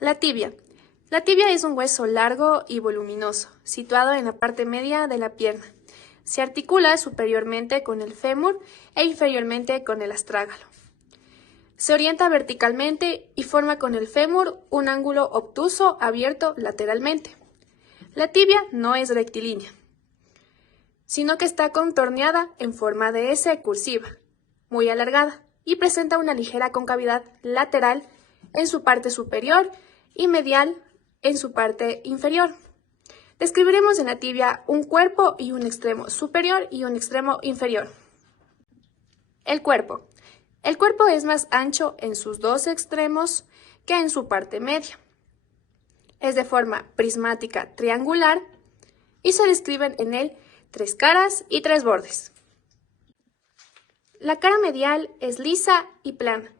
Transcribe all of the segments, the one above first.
La tibia. La tibia es un hueso largo y voluminoso, situado en la parte media de la pierna. Se articula superiormente con el fémur e inferiormente con el astrágalo. Se orienta verticalmente y forma con el fémur un ángulo obtuso abierto lateralmente. La tibia no es rectilínea, sino que está contorneada en forma de S cursiva, muy alargada, y presenta una ligera concavidad lateral en su parte superior y medial en su parte inferior. Describiremos en la tibia un cuerpo y un extremo superior y un extremo inferior. El cuerpo. El cuerpo es más ancho en sus dos extremos que en su parte media. Es de forma prismática triangular y se describen en él 3 caras y 3 bordes. La cara medial es lisa y plana.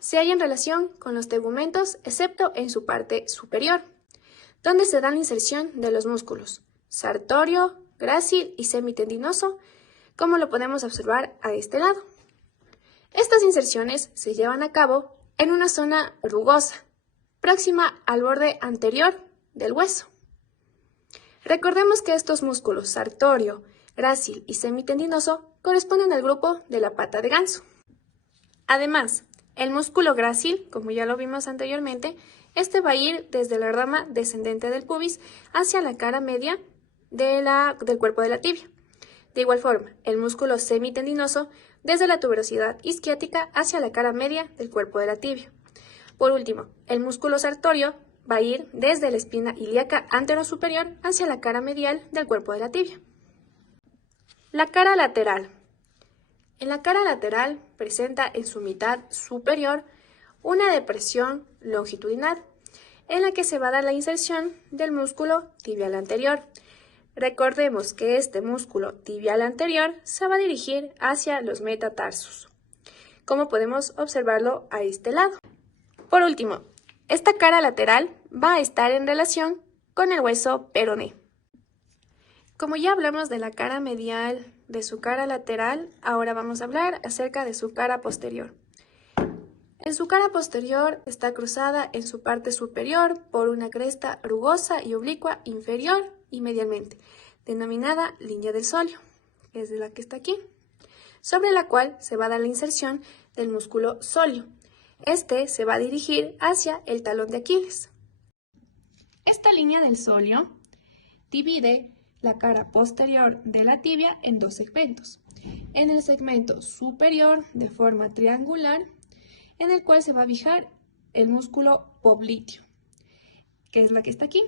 Se halla en relación con los tegumentos excepto en su parte superior, donde se da la inserción de los músculos sartorio, grácil y semitendinoso, como lo podemos observar a este lado. Estas inserciones se llevan a cabo en una zona rugosa, próxima al borde anterior del hueso. Recordemos que estos músculos sartorio, grácil y semitendinoso corresponden al grupo de la pata de ganso. Además, el músculo grácil, como ya lo vimos anteriormente, este va a ir desde la rama descendente del pubis hacia la cara media del cuerpo de la tibia. De igual forma, el músculo semitendinoso desde la tuberosidad isquiática hacia la cara media del cuerpo de la tibia. Por último, el músculo sartorio va a ir desde la espina ilíaca anterosuperior hacia la cara medial del cuerpo de la tibia. La cara lateral. En la cara lateral presenta en su mitad superior una depresión longitudinal en la que se va a dar la inserción del músculo tibial anterior. Recordemos que este músculo tibial anterior se va a dirigir hacia los metatarsos, como podemos observarlo a este lado. Por último, esta cara lateral va a estar en relación con el hueso peroné. Como ya hablamos de la cara medial de su cara lateral, ahora vamos a hablar acerca de su cara posterior. En su cara posterior está cruzada en su parte superior por una cresta rugosa y oblicua inferior y medialmente, denominada línea del solio, que es de la que está aquí, sobre la cual se va a dar la inserción del músculo solio. Este se va a dirigir hacia el talón de Aquiles. Esta línea del solio divide la cara posterior de la tibia en 2 segmentos. En el segmento superior, de forma triangular, en el cual se va a fijar el músculo popliteo, que es la que está aquí,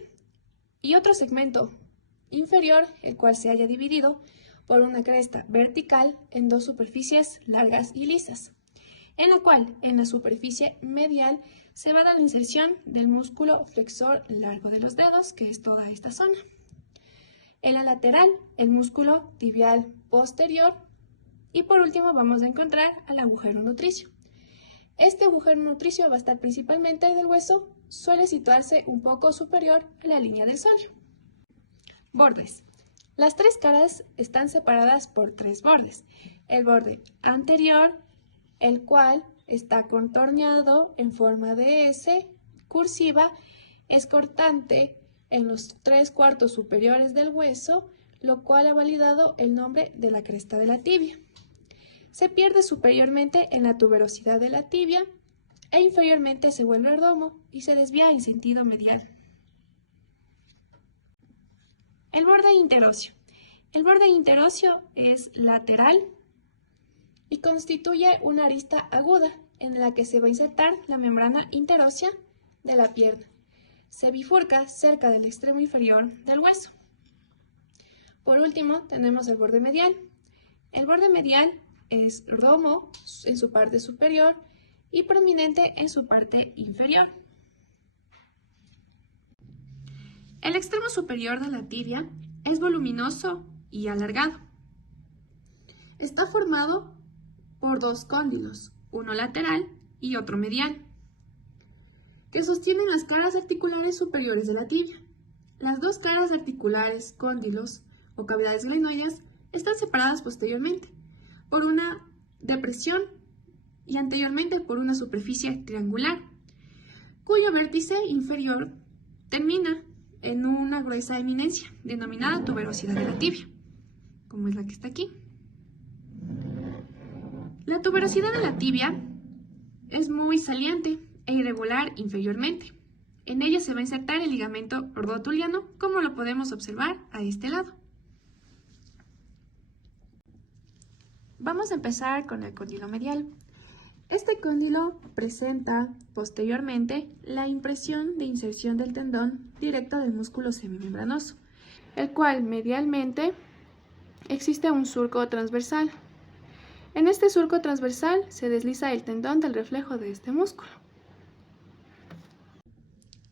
y otro segmento inferior, el cual se haya dividido por una cresta vertical en 2 superficies largas y lisas, en la cual en la superficie medial se va a dar la inserción del músculo flexor largo de los dedos, que es toda esta zona. En la lateral, el músculo tibial posterior, y por último vamos a encontrar al agujero nutricio. Este agujero nutricio va a estar principalmente del hueso, suele situarse un poco superior a la línea del solio. Bordes. Las 3 caras están separadas por 3 bordes. El borde anterior, el cual está contorneado en forma de S cursiva, es cortante en los 3/4 superiores del hueso, lo cual ha validado el nombre de la cresta de la tibia. Se pierde superiormente en la tuberosidad de la tibia e inferiormente se vuelve erdomo y se desvía en sentido medial. El borde interóseo. El borde interóseo es lateral y constituye una arista aguda en la que se va a insertar la membrana interósea de la pierna. Se bifurca cerca del extremo inferior del hueso. Por último, tenemos el borde medial. El borde medial es romo en su parte superior y prominente en su parte inferior. El extremo superior de la tibia es voluminoso y alargado. Está formado por 2 cóndilos, uno lateral y otro medial, que sostienen las caras articulares superiores de la tibia. Las 2 caras articulares, cóndilos o cavidades glenoideas, están separadas posteriormente por una depresión y anteriormente por una superficie triangular, cuyo cuyo vértice inferior termina en una gruesa eminencia, denominada tuberosidad de la tibia, como es la que está aquí. La tuberosidad de la tibia es muy saliente e irregular inferiormente. En ella se va a insertar el ligamento rotuliano, como lo podemos observar a este lado. Vamos a empezar con el cóndilo medial. Este cóndilo presenta posteriormente la impresión de inserción del tendón directo del músculo semimembranoso, el cual medialmente existe un surco transversal. En este surco transversal se desliza el tendón del reflejo de este músculo.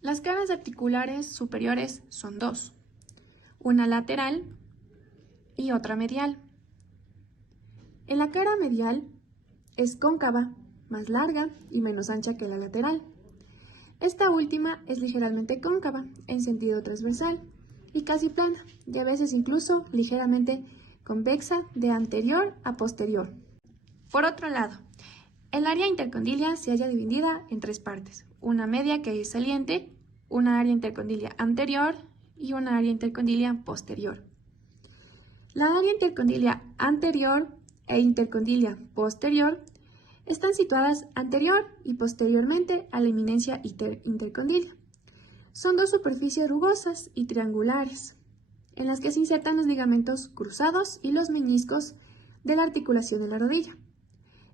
Las caras articulares superiores son dos, una lateral y otra medial. En la cara medial es cóncava, más larga y menos ancha que la lateral. Esta última es ligeramente cóncava en sentido transversal y casi plana, y a veces incluso ligeramente convexa de anterior a posterior. Por otro lado, el área intercondilia se halla dividida en tres partes: una media que es saliente, una área intercondilia anterior y una área intercondilia posterior. La área intercondilia anterior e intercondilia posterior están situadas anterior y posteriormente a la eminencia intercondilia. Son dos superficies rugosas y triangulares, en las que se insertan los ligamentos cruzados y los meniscos de la articulación de la rodilla.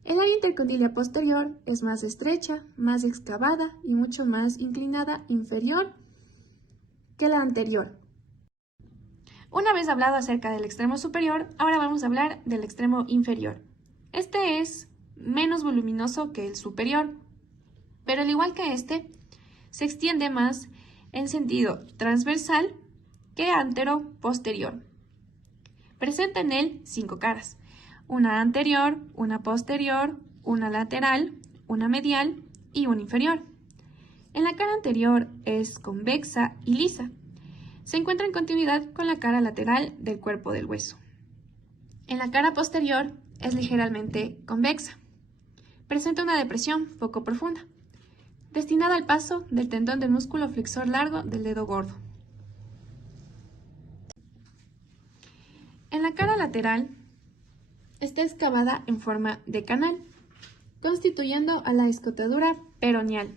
El área intercondilia posterior es más estrecha, más excavada y mucho más inclinada inferior que la anterior. Una vez hablado acerca del extremo superior, ahora vamos a hablar del extremo inferior. Este es menos voluminoso que el superior, pero al igual que este, se extiende más en sentido transversal que antero-posterior. Presenta en él 5 caras: una anterior, una posterior, una lateral, una medial y una inferior. En la cara anterior es convexa y lisa. Se encuentra en continuidad con la cara lateral del cuerpo del hueso. En la cara posterior es ligeramente convexa. Presenta una depresión poco profunda, destinada al paso del tendón del músculo flexor largo del dedo gordo. En la cara lateral está excavada en forma de canal, constituyendo a la escotadura peroneal,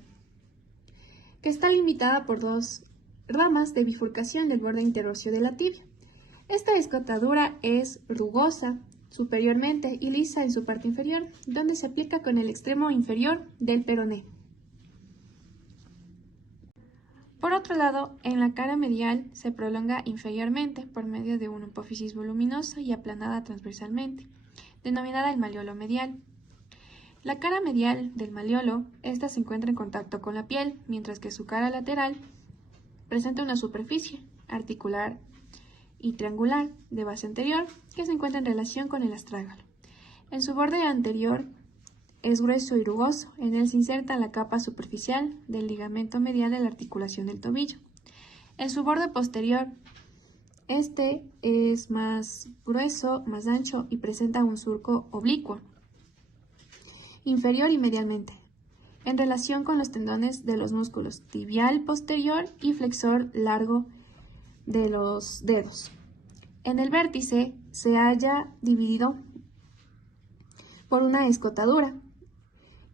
que está limitada por 2 ramas de bifurcación del borde interóseo de la tibia. Esta escotadura es rugosa superiormente y lisa en su parte inferior, donde se aplica con el extremo inferior del peroné. Por otro lado, en la cara medial se prolonga inferiormente por medio de una apófisis voluminosa y aplanada transversalmente, denominada el maleolo medial. La cara medial del maleolo, esta se encuentra en contacto con la piel, mientras que su cara lateral presenta una superficie articular y triangular de base anterior que se encuentra en relación con el astrágalo. En su borde anterior es grueso y rugoso. En él se inserta la capa superficial del ligamento medial de la articulación del tobillo. En su borde posterior, este es más grueso, más ancho y presenta un surco oblicuo, inferior y medialmente, en relación con los tendones de los músculos tibial posterior y flexor largo de los dedos. En el vértice se halla dividido por una escotadura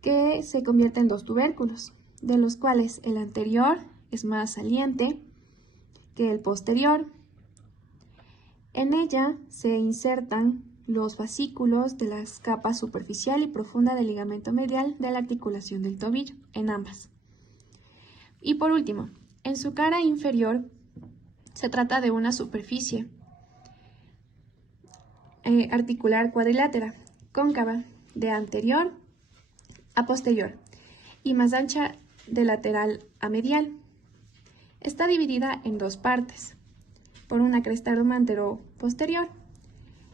que se convierte en 2 tubérculos, de los cuales el anterior es más saliente que el posterior. En ella se insertan los fascículos de las capas superficial y profunda del ligamento medial de la articulación del tobillo, en ambas. Y por último, en su cara inferior se trata de una superficie articular cuadrilátera, cóncava, de anterior a posterior y más ancha de lateral a medial. Está dividida en 2 partes, por una cresta romantero posterior,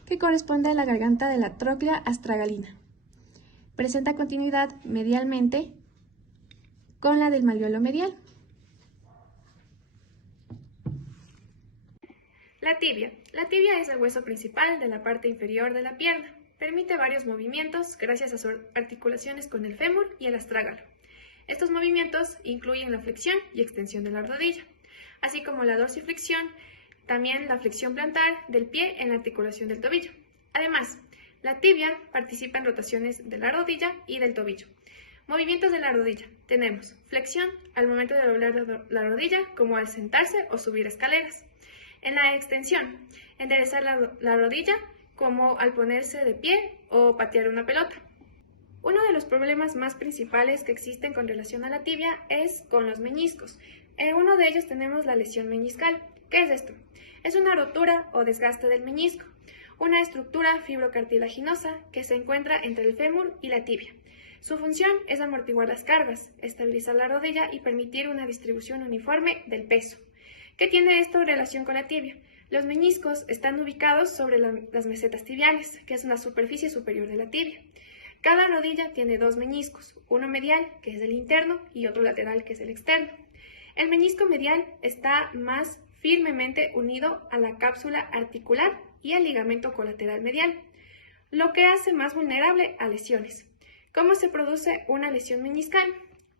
que corresponde a la garganta de la tróclea astragalina. Presenta continuidad medialmente con la del maleolo medial. La tibia. La tibia es el hueso principal de la parte inferior de la pierna. Permite varios movimientos gracias a sus articulaciones con el fémur y el astrágalo. Estos movimientos incluyen la flexión y extensión de la rodilla, así como la dorsiflexión, también la flexión plantar del pie en la articulación del tobillo. Además, la tibia participa en rotaciones de la rodilla y del tobillo. Movimientos de la rodilla. Tenemos flexión al momento de doblar la rodilla, como al sentarse o subir escaleras. En la extensión, enderezar la rodilla, como al ponerse de pie o patear una pelota. Uno de los problemas más principales que existen con relación a la tibia es con los meñiscos. En uno de ellos tenemos la lesión meñiscal. ¿Qué es esto? Es una rotura o desgaste del meñisco, una estructura fibrocartilaginosa que se encuentra entre el fémur y la tibia. Su función es amortiguar las cargas, estabilizar la rodilla y permitir una distribución uniforme del peso. ¿Qué tiene esto en relación con la tibia? Los meñiscos están ubicados sobre las mesetas tibiales, que es una superficie superior de la tibia. Cada rodilla tiene dos meñiscos, uno medial, que es el interno, y otro lateral, que es el externo. El meñisco medial está más firmemente unido a la cápsula articular y al ligamento colateral medial, lo que hace más vulnerable a lesiones. ¿Cómo se produce una lesión meñiscal?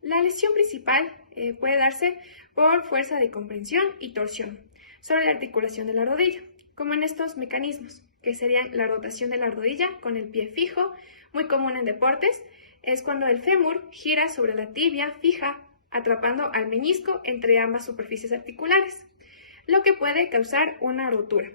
La lesión principal puede darse por fuerza de comprensión y torsión sobre la articulación de la rodilla, como en estos mecanismos, que serían la rotación de la rodilla con el pie fijo, muy común en deportes, es cuando el fémur gira sobre la tibia fija, atrapando al meñisco entre ambas superficies articulares, lo que puede causar una rotura.